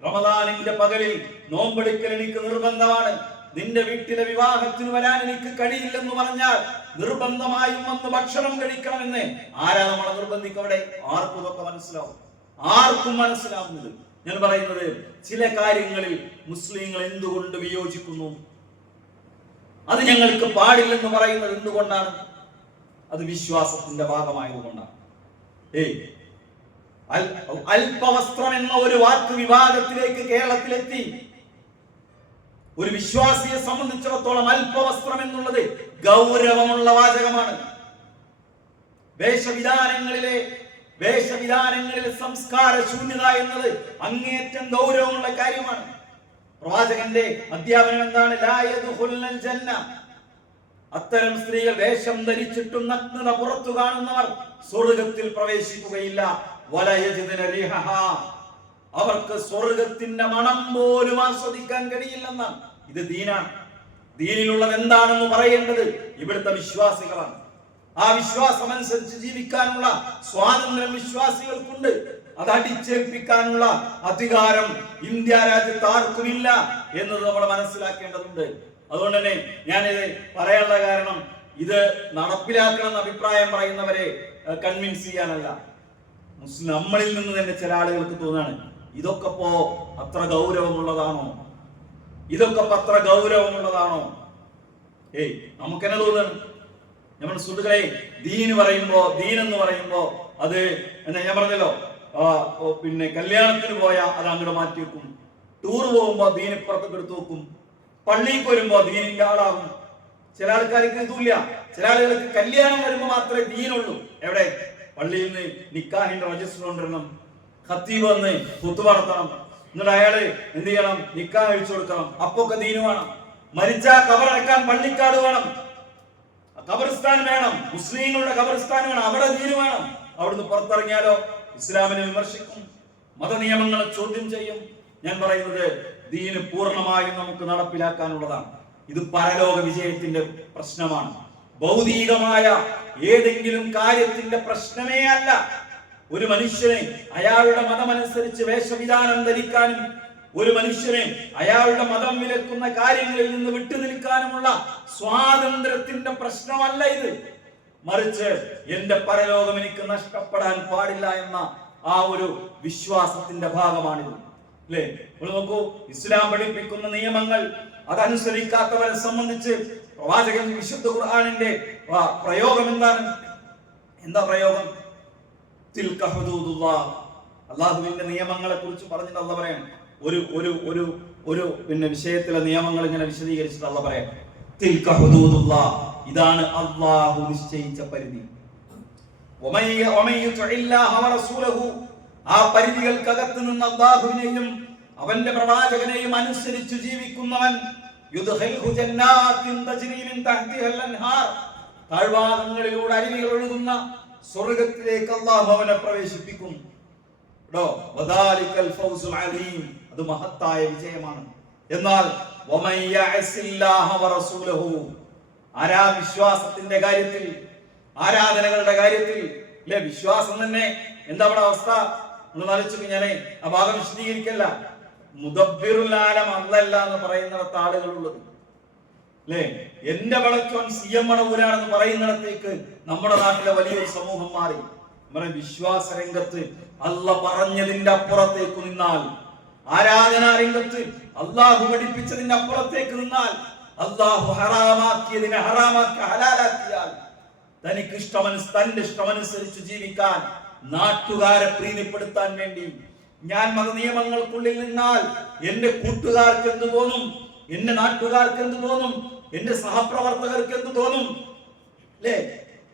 റമദാനിന്റെ പകലിൽ നോമ്പെടുക്കൽ എനിക്ക് നിർബന്ധമാണ്, നിന്റെ വീട്ടിലെ വിവാഹത്തിന് വരാൻ എനിക്ക് കഴിയില്ലെന്ന് പറഞ്ഞാൽ നിർബന്ധമായും വന്ന് ഭക്ഷണം കഴിക്കണമെന്ന് ആരാ നമ്മളെ നിർബന്ധിക്കവിടെ? ആർക്കും ഇതൊക്കെ മനസ്സിലാവും. ആർക്കും മനസ്സിലാവുന്നത്. ഞാൻ പറയുന്നത്, ചില കാര്യങ്ങളിൽ മുസ്ലിങ്ങൾ എന്തുകൊണ്ട് വിയോജിക്കുന്നു? അത് ഞങ്ങൾക്ക് പാടില്ലെന്ന് പറയുന്നത് എന്തുകൊണ്ടാണ്? അത് വിശ്വാസത്തിന്റെ ഭാഗമായതുകൊണ്ടാണ്. അല്പവസ്ത്രം എന്ന ഒരു വാക്ക് വിവാദത്തിലേക്ക് കേരളത്തിലെത്തി. ഒരു വിശ്വാസിയെ സംബന്ധിച്ചിടത്തോളം അല്പവസ്ത്രം എന്നുള്ളത് ഗൗരവമുള്ള വാചകമാണ്. വേഷവിധാനങ്ങളിലെ സംസ്കാര ശൂന്യത എന്നത് അങ്ങേയറ്റം ഗൗരവമുള്ള കാര്യമാണ്. പ്രവാചകന്റെ അധ്യാപനം എന്താണ്? ലാ യദ്ഖുലുൽ ജന്ന. അത്തരം സ്ത്രീകൾ വേഷം ധരിച്ചിട്ടും നഗ്നത പുറത്തു കാണുന്നവർ സ്വർഗ്ഗത്തിൽ പ്രവേശിക്കുകയില്ല. അവർക്ക് സ്വർഗത്തിന്റെ മണം പോലും ആസ്വദിക്കാൻ കഴിയില്ലെന്നാണ്. ഇത് ദീനാണ്. ദീനിലുള്ളത് എന്താണെന്ന് പറയേണ്ടത് ഇവിടുത്തെ വിശ്വാസികളാണ്. ആ വിശ്വാസം അനുസരിച്ച് ജീവിക്കാനുള്ള സ്വാതന്ത്ര്യം വിശ്വാസികൾക്കുണ്ട്. അത് അടിച്ചേൽപ്പിക്കാനുള്ള അധികാരം ഇന്ത്യ രാജ്യത്ത് ആർക്കുമില്ല എന്നത് നമ്മൾ മനസ്സിലാക്കേണ്ടതുണ്ട്. അതുകൊണ്ട് തന്നെ ഞാനിത് പറയാനുള്ള കാരണം, ഇത് നടപ്പിലാക്കണം എന്ന് അഭിപ്രായം പറയുന്നവരെ കൺവിൻസ് ചെയ്യാനല്ല. നമ്മളിൽ നിന്ന് തന്നെ ചില ആളുകൾക്ക് തോന്നാണ്, ഇതൊക്കെ അത്ര ഗൗരവമുള്ളതാണോ? നമുക്കെന്നെ തോന്നുന്നു. നമ്മൾ സുഹൃത്തുക്കളെ, ദീൻ എന്ന് പറയുമ്പോ അത് ഞാൻ പറഞ്ഞല്ലോ, കല്യാണത്തിന് പോയാൽ അത് അങ്ങോട്ട് മാറ്റി വെക്കും. ടൂർ പോകുമ്പോ ദീൻ ഇപ്പുറത്തേക്ക് എടുത്തു വെക്കും. പള്ളിക്ക് വരുമ്പോ ദീനിന്റെ ആളാകും. ചില ആൾക്കാർക്ക് ഇതുമില്ല. ചില ആളുകൾക്ക് കല്യാണം വരുമ്പോൾ മാത്രമേ ദീനുള്ളൂ. എവിടെ? പള്ളിയിൽ നിന്ന് നിക്കാഹിന്റെ രജിസ്റ്റർ കൊണ്ടുവരണം, ഖത്തീബ് വന്ന് ഖുതുബ നടത്തണം, എന്നിട്ട് അയാള് എന്ത് ചെയ്യണം? നിക്കാഹ് കഴിച്ചു കൊടുക്കണം. അപ്പൊക്കെ ദീന് വേണം. മരിച്ച ഖബറടക്കാൻ പള്ളിക്കാട് വേണം, ഖബർസ്ഥാൻ വേണം, മുസ്ലിങ്ങളുടെ ഖബർസ്ഥാൻ വേണം, അവിടെ ദീന് വേണം. അവിടുന്ന് പുറത്തിറങ്ങിയാലോ ഇസ്ലാമിനെ വിമർശിക്കും, മതനിയമങ്ങളെ ചോദ്യം ചെയ്യും. ഞാൻ പറയുന്നത് ദീന് പൂർണ്ണമായും നമുക്ക് നടപ്പിലാക്കാനുള്ളതാണ്. ഇത് പരലോക വിജയത്തിന്റെ പ്രശ്നമാണ്, ഭൗതികമായ ഏതെങ്കിലും കാര്യത്തിന്റെ പ്രശ്നമേ അല്ല. ഒരു മനുഷ്യനെ അയാളുടെ മതമനുസരിച്ച് വേഷവിധാനം ധരിക്കാനും, ഒരു മനുഷ്യനെ അയാളുടെ മതം വിലക്കുന്ന കാര്യങ്ങളിൽ നിന്ന് വിട്ടുനിൽക്കാനുമുള്ള സ്വാതന്ത്ര്യത്തിന്റെ പ്രശ്നമല്ല ഇത്. മറിച്ച് എന്റെ പരലോകം എനിക്ക് നഷ്ടപ്പെടാൻ പാടില്ല എന്ന ആ ഒരു വിശ്വാസത്തിന്റെ ഭാഗമാണിത്. അല്ലേ? നോക്കൂ, ഇസ്ലാം പഠിപ്പിക്കുന്ന നിയമങ്ങൾ അതനുസരിക്കാത്തവരെ സംബന്ധിച്ച് പ്രവാചകൻ വിശുദ്ധ ഖുർആനിന്റെ പ്രയോഗം എന്താണ്? എന്താ പ്രയോഗം? തിൽക ഹുദൂദുല്ലാഹ്. അല്ലാഹുവിന്റെ നിയമങ്ങളെ കുറിച്ച് പറഞ്ഞിട്ട് അല്ലാഹ് പറയാം. ഒരു വിഷയത്തിലെ നിയമങ്ങൾ ഇങ്ങനെ വിശദീകരിച്ചിട്ട് അല്ലാഹ് പറയാം, തിൽക ഹുദൂദുല്ലാഹ്, ഇതാണ് അല്ലാഹു നിശ്ചയിച്ച പരിധി. ആ പരിധികൾക്കകത്ത് നിന്ന് അല്ലാഹുവിനെയും അവന്റെ പ്രവാചകനെയും അനുസരിച്ച് ജീവിക്കുന്നവൻ താഴ്വാരങ്ങളിലൂടെ അരുവികൾ ഒഴുകുന്ന സ്വർഗ്ഗത്തിലേക്ക് അല്ലാഹു അവനെ പ്രവേശിപ്പിക്കും. അത് മഹത്തായ വിജയമാണ്. എന്നാൽ ആരാ വിശ്വാസത്തിന്റെ കാര്യത്തിൽ, ആരാധനകളുടെ കാര്യത്തിൽ, അല്ലെ? വിശ്വാസം തന്നെ എന്താ അവിടെ അവസ്ഥ? ഞാൻ ആ ഭാഗം വിശദീകരിക്കല്ല. മുദബ്ബിറുൽ ആലം അല്ലല്ല എന്ന് പറയുന്നിടത്ത് ആളുകളുള്ളത്, അല്ലേ? എന്റെ വളച്ചോൻ CM മടവൂരാണെന്ന് പറയുന്നിടത്തേക്ക് നമ്മുടെ നാട്ടിലെ വലിയൊരു സമൂഹം മാറി. നമ്മുടെ വിശ്വാസ രംഗത്ത് അല്ല പറഞ്ഞതിന്റെ അപ്പുറത്തേക്ക് നിന്നാൽ, ആരാധനാ രംഗത്ത് അള്ളാഹു പഠിപ്പിച്ചതിന്റെ അപ്പുറത്തേക്ക് നിന്നാൽ, അള്ളാഹു ഹറാമാക്കിയതിനെ ഹറാമാക്കി ഹലാലാക്കിയാൽ, തനിക്ക് തന്റെ ഇഷ്ടമനുസരിച്ച് ജീവിക്കാൻ, നാട്ടുകാരെ പ്രീതിപ്പെടുത്താൻ വേണ്ടി ഞാൻ മതനിയമങ്ങൾക്കുള്ളിൽ നിന്നാൽ എന്റെ കൂട്ടുകാർക്ക് എന്ത് തോന്നും, എന്റെ നാട്ടുകാർക്ക് എന്ത് തോന്നും, എന്റെ സഹപ്രവർത്തകർക്ക് എന്ത് തോന്നും, അല്ലേ?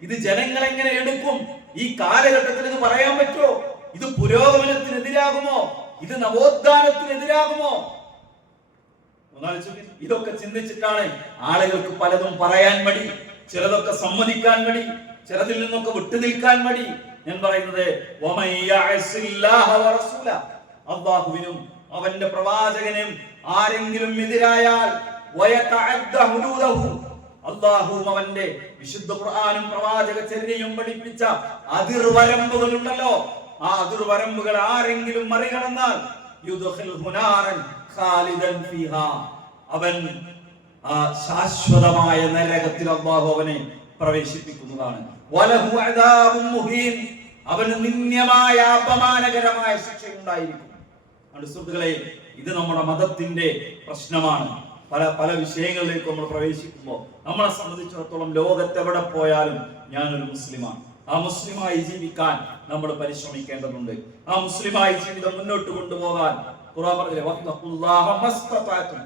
ഇത് ജനങ്ങൾ എങ്ങനെ എടുക്കും? ഈ കാലഘട്ടത്തിൽ ഇത് പറയാൻ പറ്റുമോ? ഇത് പുരോഗമനത്തിനെതിരാകുമോ? ഇത് നവോത്ഥാനത്തിനെതിരാകുമോ? ഇതൊക്കെ ചിന്തിച്ചിട്ടാണ് ആളുകൾക്ക് പലതും പറയാൻ മടി, ചിലതൊക്കെ സമ്മതിക്കാൻ മടി, ചിലതിൽ നിന്നൊക്കെ വിട്ടുനിൽക്കാൻ മടി. ഞാൻ പറയുന്നത് അല്ലാഹുവിനും അവന്റെ പ്രവാചകനും ആരെങ്കിലും എതിരായാൽ അല്ലാഹുവും അവന്റെ വിശുദ്ധ ഖുർആനും പ്രവാചക ചര്യയും പഠിപ്പിച്ച അതിർവരമ്പുകൾ ഉണ്ടല്ലോ, ആ അതിർവരമ്പുകൾ ആരെങ്കിലും മറികടന്നാൽ അവൻ ശാശ്വതമായ നരകത്തിൽ അല്ലാഹു അവനെ പ്രവേശിപ്പിക്കുന്നതാണ്. അവന് നിന്ദ്യമായ അപമാനകരമായ ശിക്ഷ ഉണ്ടായിരിക്കും. സുഹൃത്തുക്കളെ, ഇത് നമ്മുടെ മതത്തിന്റെ പ്രശ്നമാണ്. പല വിഷയങ്ങളിലേക്ക് നമ്മൾ പ്രവേശിക്കുമ്പോൾ നമ്മളെ സംബന്ധിച്ചിടത്തോളം ലോകത്തെവിടെ പോയാലും ഞാനൊരു മുസ്ലിമാണ്. ആ മുസ്ലിമായി ജീവിക്കാൻ നമ്മൾ പരിശ്രമിക്കേണ്ടതുണ്ട്. ആ മുസ്ലിമായി ജീവിതം മുന്നോട്ട് കൊണ്ടുപോകാൻ ഖുർആൻ പറഞ്ഞില്ലേ,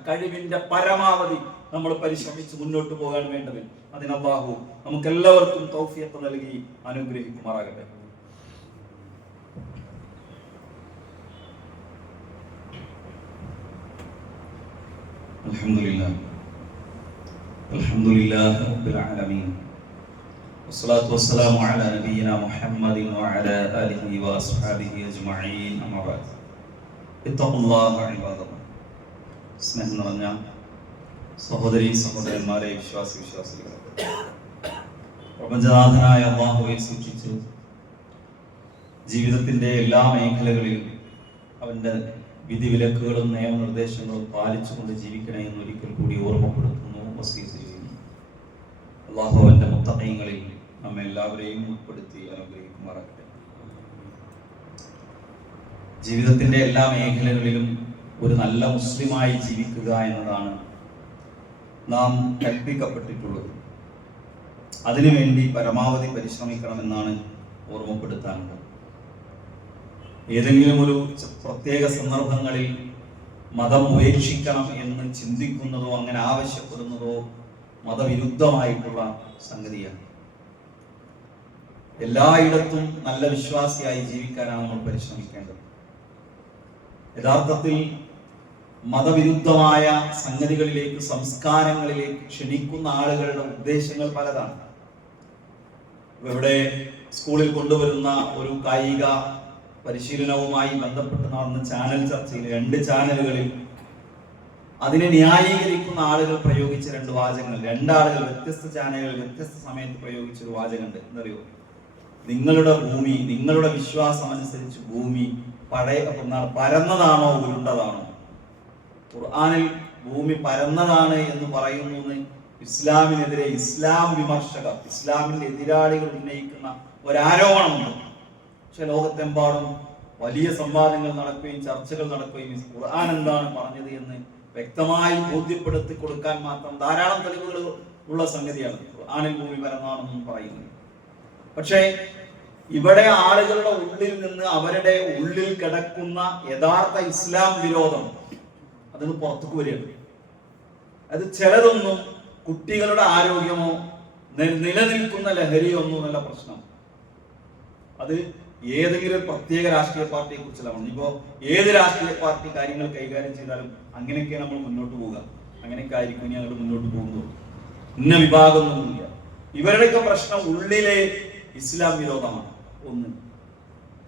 കഴിവിന്റെ പരമാവധി നമ്മൾ പരിശ്രമിച്ച് മുന്നോട്ട് പോകാൻ വേണ്ടത്. അതിന് അല്ലാഹു നമുക്ക് എല്ലാവർക്കും തൗഫീഖ് നൽകി അനുഗ്രഹിക്കുമാറാകട്ടെ. അൽഹംദുലില്ലാഹി റബ്ബിൽ ആലമീൻ വസ്സലാത്തു വസ്സലാമു അലാ നബിയിനാ മുഹമ്മദിൻ വഅലാ ആലിഹി വഅസ്ഹാബിഹി അജ്മഈൻ. അമ്മാ ബഅദ്. ഇത്തഖുല്ലാഹ ഇബാദല്ലാഹ്. സ്നേഹം നിറഞ്ഞ സഹോദരീ സഹോദരന്മാരെ, വിശ്വാസികളെ, പ്രപഞ്ചനാഥനായ അല്ലാഹുവെ സൂക്ഷിച്ച് ജീവിതത്തിന്റെ എല്ലാ മേഖലകളിലും അവന്റെ വിധിവിലക്കുകളും നിയമനിർദ്ദേശങ്ങളും പാലിച്ചുകൊണ്ട് ജീവിക്കണേ എന്ന് ഒരിക്കൽ കൂടി ഓർമ്മപ്പെടുത്തുന്നു, വസിയത്ത് ചെയ്യുന്നു. അല്ലാഹു അവന്റെ മുത്തഖീങ്ങളിൽ നമ്മെ എല്ലാവരെയും ഉൾപ്പെടുത്തി അനുഗ്രഹിക്കുമാറാകട്ടെ. ജീവിതത്തിന്റെ എല്ലാ മേഖലകളിലും ഒരു നല്ല മുസ്ലിമായി ജീവിക്കുക എന്നതാണ് നാം കൽപ്പിക്കപ്പെട്ടിട്ടുള്ളത്. അതിനുവേണ്ടി പരമാവധി പരിശ്രമിക്കണമെന്നാണ് ഓർമ്മപ്പെടുത്താനുള്ളത്. ഏതെങ്കിലും ഒരു പ്രത്യേക സന്ദർഭങ്ങളിൽ മതം ഉപേക്ഷിക്കണം എന്ന് ചിന്തിക്കുന്നതോ അങ്ങനെ ആവശ്യപ്പെടുന്നതോ മതവിരുദ്ധമായിട്ടുള്ള സംഗതിയാണ്. എല്ലായിടത്തും നല്ല വിശ്വാസിയായി ജീവിക്കാനാണ് നമ്മൾ പരിശ്രമിക്കേണ്ടത്. യഥാർത്ഥത്തിൽ മതവിരുദ്ധമായ സംഗതികളിലേക്ക്, സംസ്കാരങ്ങളിലേക്ക് ക്ഷണിക്കുന്ന ആളുകളുടെ ഉദ്ദേശങ്ങൾ പലതാണ്. ഇവിടെ സ്കൂളിൽ കൊണ്ടുവരുന്ന ഒരു കായിക പരിശീലനവുമായി ബന്ധപ്പെട്ട് നടന്ന ചാനൽ ചർച്ചയിൽ 2 ചാനലുകളിൽ അതിനെ ന്യായീകരിക്കുന്ന ആളുകൾ പ്രയോഗിച്ച 2 വാചകങ്ങൾ, 2 ആളുകൾ വ്യത്യസ്ത ചാനലുകൾ വ്യത്യസ്ത സമയത്ത് പ്രയോഗിച്ച ഒരു വാചകമുണ്ട്. എന്നറിയോ? നിങ്ങളുടെ ഭൂമി, നിങ്ങളുടെ വിശ്വാസം അനുസരിച്ച് ഭൂമി പരന്നതാണോ ഉരുണ്ടതാണോ? ഖുർആനിൽ ഭൂമി പരന്നതാണ് എന്ന് പറയുന്നു ഇസ്ലാമിനെതിരെ ഇസ്ലാം വിമർശകർ, ഇസ്ലാമിന്റെ എതിരാളികൾ ഉന്നയിക്കുന്ന ഒരാരോപണമുണ്ട്. പക്ഷെ ലോകത്തെമ്പാടും വലിയ സംവാദങ്ങൾ നടക്കുകയും ചർച്ചകൾ നടക്കുകയും ഖുർആൻ എന്താണ് പറഞ്ഞത് എന്ന് വ്യക്തമായി ബോധ്യപ്പെടുത്തി കൊടുക്കാൻ മാത്രം ധാരാളം തെളിവുകൾ ഉള്ള സംഗതിയാണ് ഖുർആനിൽ ഭൂമി പരന്നതാണെന്നും പറയുന്നത്. പക്ഷേ ഇവിടെ ആളുകളുടെ ഉള്ളിൽ നിന്ന് അവരുടെ ഉള്ളിൽ കിടക്കുന്ന യഥാർത്ഥ ഇസ്ലാം വിരോധം അതിന് പുറത്തേക്ക് വരികയാണ്. അത് ചിലതൊന്നും കുട്ടികളുടെ ആരോഗ്യമോ നിലനിൽക്കുന്ന ലഹരിയോ ഒന്നുമല്ല പ്രശ്നം. അത് ഏതെങ്കിലും ഒരു പ്രത്യേക രാഷ്ട്രീയ പാർട്ടിയെ കുറിച്ചല്ല. ഇപ്പോ ഏത് രാഷ്ട്രീയ പാർട്ടി കാര്യങ്ങൾ കൈകാര്യം ചെയ്താലും അങ്ങനെയൊക്കെ നമ്മൾ മുന്നോട്ട് പോവുക, അങ്ങനെയൊക്കെ ആയിരിക്കും ഞങ്ങൾ മുന്നോട്ട് പോകുന്നത്. ഇന്ന വിഭാഗമൊന്നുമില്ല. ഇവരുടെയൊക്കെ പ്രശ്നം ഉള്ളിലെ ഇസ്ലാം വിരോധമാണ്. ഒന്ന്.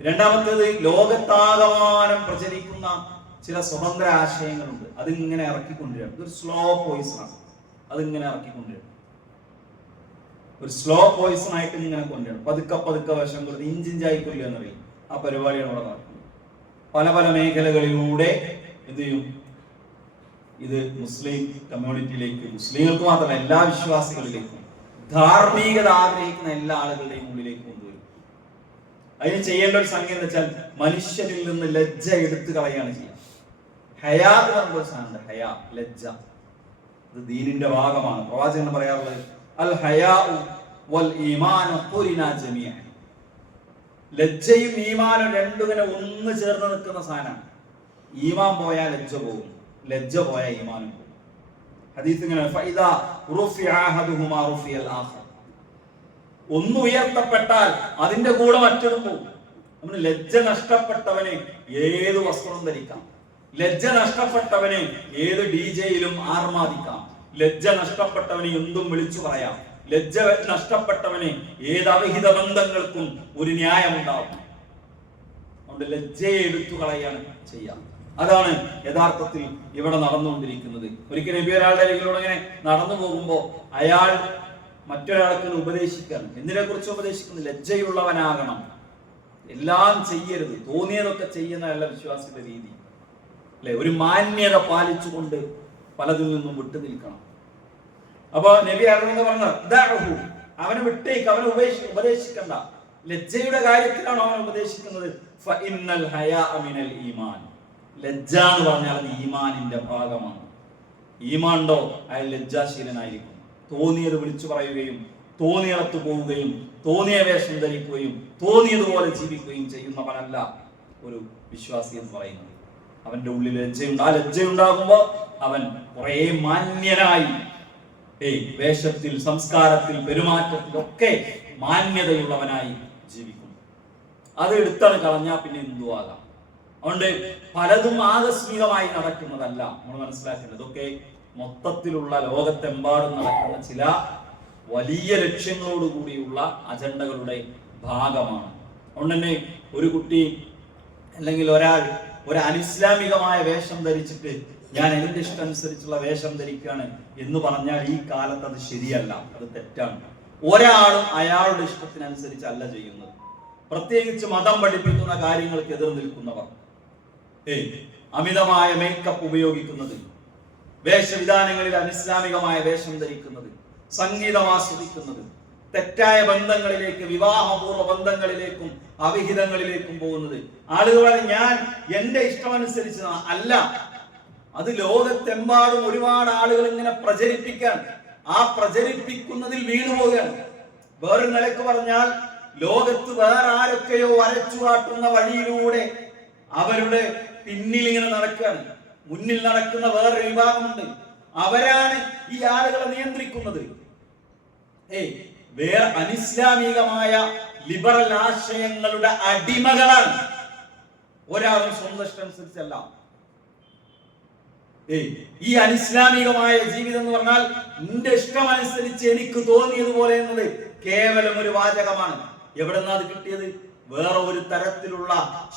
രണ്ടാമത്തേത്, ലോകത്താകമാനം പ്രചരിക്കുന്ന ചില സ്വതന്ത്ര ആശയങ്ങളുണ്ട്. അതിങ്ങനെ ഇറക്കിക്കൊണ്ടിരിക്കുകയാണ്. ഇതൊരു സ്ലോ പോയിസൺ ആണ്. അതിങ്ങനെ ഇറക്കിക്കൊണ്ടിരിക്കുകയാണ്. ഒരു സ്ലോ പോയിസൺ ആയിട്ട് ഇങ്ങനെ കൊണ്ടുവരണം. പതുക്കെ വശം കൊടുത്ത് ഇഞ്ചിഞ്ചായി കൊല്ലുക എന്നറിയും. ആ പരിപാടിയാണ് ഇവിടെ നടക്കുന്നത്. പല പല മേഖലകളിലൂടെ എന്ത് ചെയ്യും? ഇത് മുസ്ലിം കമ്മ്യൂണിറ്റിയിലേക്ക്, മുസ്ലിങ്ങൾക്ക് മാത്രമല്ല എല്ലാ വിശ്വാസികളിലേക്കും, ധാർമ്മികത ആഗ്രഹിക്കുന്ന എല്ലാ ആളുകളുടെയും ഉള്ളിലേക്ക് കൊണ്ടുവരും. അതിന് ചെയ്യേണ്ട ഒരു സംഗതി എന്ന് വെച്ചാൽ മനുഷ്യനിൽ നിന്ന് ലജ്ജ എടുത്തു കളയാണ് ചെയ്യുക. ഹയാ എന്ന് പറഞ്ഞൊരു സാധനം, ഹയാ, ലജ്ജ. ഇത് ദീനിന്റെ ഭാഗമാണ്. പ്രവാചകൻ പറയാറുള്ളത് അൽ ഹയാഉ വൽ ഈമാനു ഖുരിനാ ജമീഅൻ. ലജ്ജയും ഈമാനും രണ്ടും ഇങ്ങനെ ഒന്ന് ചേർന്ന് നിൽക്കുന്ന സാധനമാണ്. ഈമാൻ പോയാൽ ലജ്ജ പോകും, ലജ്ജ പോയാൽ ഈമാനും പോകും. ഹദീസ് ഇങ്ങനെ ഫഇദാ റുഫിഅ അഹദുഹുമാ റുഫിയൽ ആഖർ. ഒന്ന് ഉയർത്തപ്പെട്ടാൽ അതിന്റെ കൂടെ മറ്റൊന്നും പോകും. നമ്മൾ ലജ്ജ നഷ്ടപ്പെട്ടവന് ഏത് വസ്ത്രം ധരിക്കാം, ലജ്ജ നഷ്ടപ്പെട്ടവന് ഏത് ഡിജയിലും ആർമാദിക്കാം, ലജ്ജ നഷ്ടപ്പെട്ടവന് എന്തും വിളിച്ചു പറയാം, ലജ്ജ നഷ്ടപ്പെട്ടവന് ഏത് അവിഹിത ബന്ധങ്ങൾക്കും ഒരു ന്യായമുണ്ടാവും. അതുകൊണ്ട് ലജ്ജയെ എടുത്തു കളയാണ് ചെയ്യാം. അതാണ് യഥാർത്ഥത്തിൽ ഇവിടെ നടന്നുകൊണ്ടിരിക്കുന്നത്. ഒരിക്കലും നബി ഒരാളുടെ അരികിലൂടെ ഇങ്ങനെ നടന്നു പോകുമ്പോൾ അയാൾ മറ്റൊരാൾക്ക് ഉപദേശിക്കണം. എന്തിനെ കുറിച്ച് ഉപദേശിക്കുന്നു? ലജ്ജയുള്ളവനാകണം, എല്ലാം ചെയ്യരുത്, തോന്നിയതൊക്കെ ചെയ്യുന്നതല്ല വിശ്വാസിയുടെ രീതി, അല്ലെ? ഒരു മാന്യത പാലിച്ചുകൊണ്ട് പലതിൽ നിന്നും വിട്ടു നിൽക്കണം. അപ്പൊ നബി അറുപത് പറഞ്ഞു, അവനെ വിട്ടേക്ക്, അവനെ ഉപദേശിക്കണ്ട. ലജ്ജയുടെ കാര്യത്തിലാണ് അവൻ ഉപദേശിക്കുന്നത്. ലജ്ജ എന്ന് പറഞ്ഞാൽ അത് ഈമാനിന്റെ ഭാഗമാണ്. ഈമാനുണ്ടോ അയാൾ ലജ്ജാശീലനായിരിക്കും. തോന്നിയത് വിളിച്ചു പറയുകയും തോന്നിയിടത്ത് പോവുകയും തോന്നിയ വേഷം ധരിക്കുകയും തോന്നിയതുപോലെ ജീവിക്കുകയും ചെയ്യുന്നവനല്ല ഒരു വിശ്വാസി എന്ന് പറയുന്നത്. അവന്റെ ഉള്ളിൽ ലജ്ജയുണ്ട്. ആ ലജ്ജയുണ്ടാകുമ്പോ അവൻ കുറെ മാന്യനായി വേഷത്തിൽ, സംസ്കാരത്തിൽ, പെരുമാറ്റത്തിലൊക്കെ മാന്യതയുള്ളവനായി ജീവിക്കും. അത് എടുത്താണ് കളഞ്ഞാൽ പിന്നെ എന്തു ആകാം. അതുകൊണ്ട് പലതും ആകസ്മികമായി നടക്കുന്നതല്ല. നമ്മൾ മനസ്സിലാക്കേണ്ടത് ഇതൊക്കെ മൊത്തത്തിലുള്ള ലോകത്തെമ്പാടും നടക്കുന്ന ചില വലിയ ലക്ഷ്യങ്ങളോടുകൂടിയുള്ള അജണ്ടകളുടെ ഭാഗമാണ്. അതുകൊണ്ട് തന്നെ ഒരു കുട്ടി അല്ലെങ്കിൽ ഒരാൾ ഒരു അനിസ്ലാമികമായ വേഷം ധരിച്ചിട്ട് ഞാൻ എന്റെ ഇഷ്ടം അനുസരിച്ചുള്ള വേഷം ധരിക്കുകയാണ് എന്ന് പറഞ്ഞാൽ ഈ കാലത്ത് അത് ശരിയല്ല, അത് തെറ്റാണ്. ഒരാളും അയാളുടെ ഇഷ്ടത്തിനനുസരിച്ചല്ല ചെയ്യുന്നത്. പ്രത്യേകിച്ച് മതം പഠിപ്പിക്കുന്ന കാര്യങ്ങൾക്ക് എതിർ നിൽക്കുന്നവർ, അമിതമായ മേക്കപ്പ് ഉപയോഗിക്കുന്നത്, വേഷവിധാനങ്ങളിൽ അനിസ്ലാമികമായ വേഷം ധരിക്കുന്നത്, സംഗീതം ആസ്വദിക്കുന്നത്, തെറ്റായ ബന്ധങ്ങളിലേക്ക്, വിവാഹപൂർവ്വ ബന്ധങ്ങളിലേക്കും അവിഹിതങ്ങളിലേക്കും പോകുന്നത്. ആളുകൾ ഞാൻ എന്റെ ഇഷ്ടമനുസരിച്ച് അല്ല, അത് ലോകത്തെമ്പാടും ഒരുപാട് ആളുകൾ ഇങ്ങനെ പ്രചരിപ്പിക്കാൻ, ആ പ്രചരിപ്പിക്കുന്നതിൽ വീണുപോവുകയാണ്. വേറൊരു നിലക്ക് പറഞ്ഞാൽ ലോകത്ത് വേറെ ആരൊക്കെയോ വരച്ചു കാട്ടുന്ന വഴിയിലൂടെ അവരുടെ പിന്നിൽ ഇങ്ങനെ നടക്കുകയാണ്. മുന്നിൽ നടക്കുന്ന വേറൊരു വിഭാഗമുണ്ട്. അവരാണ് ഈ ആളുകളെ നിയന്ത്രിക്കുന്നത്. വേറെ അനിസ്ലാമികമായ ലിബറൽ ആശയങ്ങളുടെ അടിമകളാണ്. ഒരാളും സ്വന്തം ഇഷ്ടമനുസരിച്ചല്ല. ഈ അനിസ്ലാമികമായ ജീവിതം എന്ന് പറഞ്ഞാൽ നിന്റെ ഇഷ്ടമനുസരിച്ച് എനിക്ക് തോന്നിയതുപോലെ എന്നത് കേവലം ഒരു വാചകമാണ്. എവിടെ നിന്നാ അത് കിട്ടിയത്? വേറെ ഒരു തരത്തിലുള്ള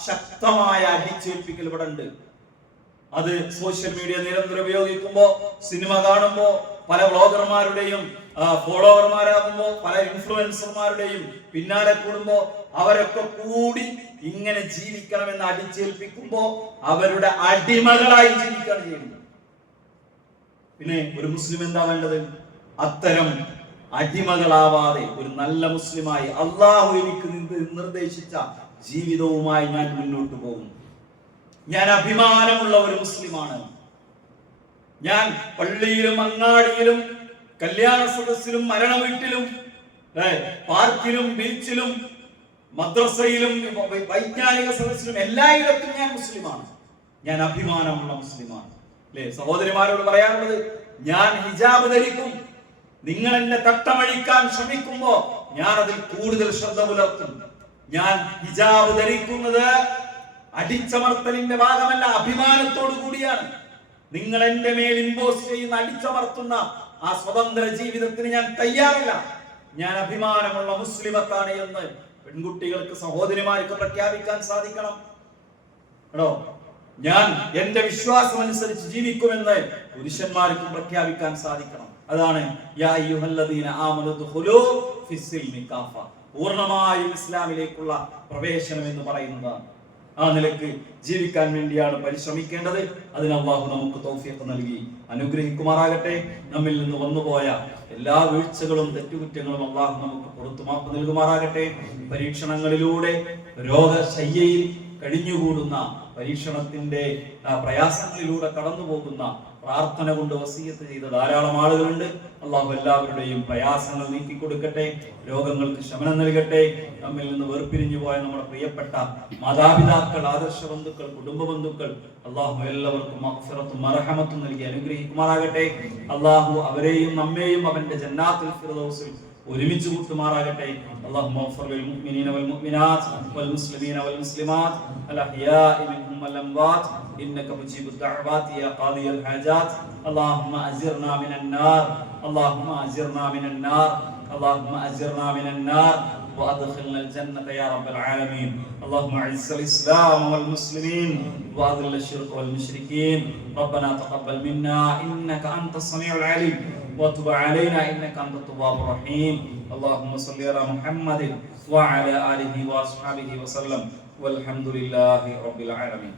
ശക്തമായ അടിച്ചേൽപ്പിക്കൽ ഇവിടെ ഉണ്ട്. അത് സോഷ്യൽ മീഡിയ നിരന്തരം ഉപയോഗിക്കുമ്പോ, സിനിമ കാണുമ്പോ, പല വ്ളോഗർമാരുടെയും ഫോളോവർമാരാകുമ്പോ, പല ഇൻഫ്ലുവൻസർമാരുടെയും പിന്നാലെ കൂടുമ്പോ, അവരൊക്കെ കൂടി ഇങ്ങനെ ജീവിക്കണമെന്ന് അടിച്ചേൽപ്പിക്കുമ്പോ അവരുടെ അടിമകളായി ജീവിക്കുകയാണ് ചെയ്യുന്നത്. പിന്നെ ഒരു മുസ്ലിം എന്താ വേണ്ടത്? അത്തരം അടിമകളാവാതെ ഒരു നല്ല മുസ്ലിമായി അള്ളാഹു എനിക്ക് നിർദ്ദേശിച്ച ജീവിതവുമായി ഞാൻ മുന്നോട്ട് പോകും. ഞാൻ അഭിമാനമുള്ള ഒരു മുസ്ലിമാണ്. ഞാൻ പള്ളിയിലും അങ്ങാടിയിലും കല്യാണ സദസ്സിലും മരണ വീട്ടിലും പാർക്കിലും ബീച്ചിലും മദ്രസയിലും വൈജ്ഞാനിക സദസ്സിലും എല്ലായിടത്തും ഞാൻ മുസ്ലിമാണ്. ഞാൻ അഭിമാനമുള്ള മുസ്ലിമാണ്. അല്ലെ സഹോദരിമാരോട് പറയാനുള്ളത്, ഞാൻ ഹിജാബ് ധരിക്കും. നിങ്ങൾ എന്നെ തട്ടമഴിക്കാൻ ശ്രമിക്കുമ്പോ ഞാൻ അതിൽ കൂടുതൽ ശ്രദ്ധ പുലർത്തും. ഞാൻ ഹിജാബ് ധരിക്കുന്നത് അടിച്ചമർത്തലിന്റെ ഭാഗമല്ല, അഭിമാനത്തോടു കൂടിയാണ്. നിങ്ങൾ എന്റെ മേൽ ഇമ്പോസ് ചെയ്യുന്ന അടിച്ചമർത്തുന്ന ആ സ്വതന്ത്ര ജീവിതത്തിന് ഞാൻ തയ്യാറല്ല. ഞാൻ അഭിമാനമുള്ള മുസ്ലിമത്താണ് എന്ന് പെൺകുട്ടികൾക്ക്, സഹോദരിമാർക്ക് പ്രഖ്യാപിക്കാൻ സാധിക്കണം. കേട്ടോ, ഞാൻ എന്റെ വിശ്വാസം അനുസരിച്ച് ജീവിക്കുമെന്ന് പുരുഷന്മാർക്കും പ്രഖ്യാപിക്കാൻ സാധിക്കണം. അതാണ് യാ അയ്യുഹല്ലദീന ആമനൂ ദുഖുലൂ ഫിസ്സിൽമി കാഫ, പൂർണ്ണമായും ഇസ്ലാമിലേക്കുള്ള പ്രവേശനം എന്ന് പറയുന്നത്. ആ നിലയ്ക്ക് ജീവിക്കാൻ വേണ്ടിയാണ് പരിശ്രമിക്കേണ്ടത്. അതിന് അല്ലാഹു നമുക്ക് തൗഫീഖ് നൽകി അനുഗ്രഹിക്കുമാറാകട്ടെ. നമ്മിൽ നിന്ന് വന്നുപോയ എല്ലാ വീഴ്ചകളും തെറ്റുകുറ്റങ്ങളും അല്ലാഹു നമുക്ക് പുറത്തു മാപ്പ് നൽകുമാറാകട്ടെ. പരീക്ഷണങ്ങളിലൂടെ രോഗശയ്യയിൽ കഴിഞ്ഞുകൂടുന്ന, പരീക്ഷണത്തിന്റെ പ്രയാസങ്ങളിലൂടെ കടന്നു പോകുന്ന, പ്രാർത്ഥന കൊണ്ട് വസിയത്ത് ചെയ്ത ധാരാളം ആളുകളുണ്ട്. അള്ളാഹു എല്ലാവരുടെയും പ്രയാസങ്ങൾ നീക്കിക്കൊടുക്കട്ടെ, രോഗങ്ങൾക്ക് ശമനം നൽകട്ടെ. നമ്മിൽ നിന്ന് വേർപിരിഞ്ഞു പോയ നമ്മുടെ പ്രിയപ്പെട്ട മാതാപിതാക്കൾ, ആദർശ ബന്ധുക്കൾ, കുടുംബ ബന്ധുക്കൾ, അള്ളാഹു എല്ലാവർക്കും മഗ്ഫിറത്തും മർഹമത്തും നൽകി അനുഗ്രഹിക്കുമാറാകട്ടെ. അള്ളാഹു അവരെയും നമ്മെയും അവന്റെ ജന്നാത്തുൽ ഫിർദൗസിൽ ഒരുമിച്ച് കൂട്ടുമാറാകട്ടെ. اللهم اغفر للمؤمنين والمؤمنات والمسلمين والمسلمات الأحياء منهم والأموات إنك مجيب الدعوات يا قاضي الحاجات. اللهم أجرنا من النار، اللهم أجرنا من النار، اللهم أجرنا من النار وأدخلنا الجنة يا رب العالمين. اللهم أعز الإسلام والمسلمين وأذل الشرك والمشركين. ربنا تقبل منا إنك أنت السميع العليم وتب علينا إنك أنت التواب الرحيم. اللهم صل على محمد وعلى آله وأصحابه وسلم والحمد لله رب العالمين.